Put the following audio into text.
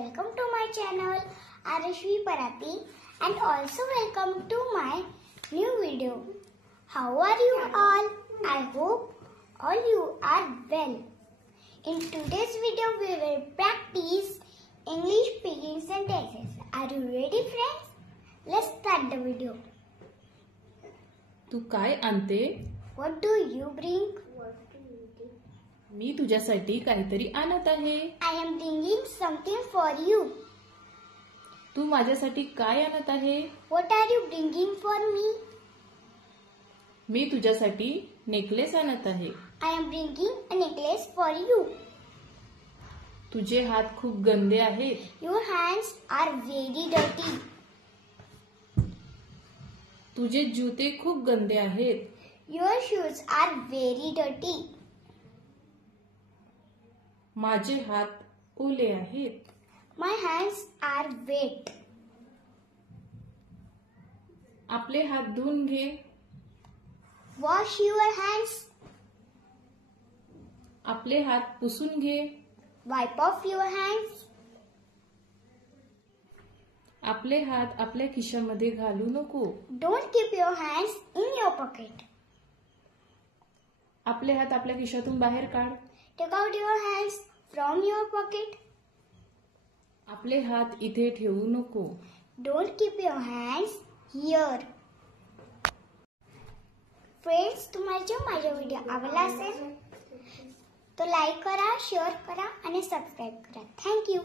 welcome to my channel Arashvi Parati and also welcome to my new video. How are you all? I hope all you are well. In today's video we will practice English speaking sentences. Are you ready friends? Let's start the video. तू काय आणते? What do you bring? मी तुझ्यासाठी काहीतरी आणत आहे. I am bringing something for you. तू माझ्यासाठी काय आणत आहे? What are you bringing for me? मी तुझ्यासाठी नेकलेस आणत आहे. I am bringing a necklace for you. तुझे हात खूप गंदे आहेत. Your hands are very dirty. तुझे जूते खूप गंदे आहेत. Your shoes are very dirty. माझे हात ओले आहेत. My hands are wet. आपले हात धुवून घे. Wash your hands. आपले हात पुसून घे. Wipe off your hands. आपले हात आपल्या खिशामध्ये घालू नको. Don't keep your hands in your pocket. आपले हात आपल्या खिशातून बाहेर काढ. Take out your hands from your pocket. आपले हात इथे ठेवू नको. Don't keep your hands here. Friends, तुम्हाला जो माझा व्हिडिओ आवडला असेल तो लाईक करा, शेअर करा आणि सबस्क्राईब करा. थँक्यू.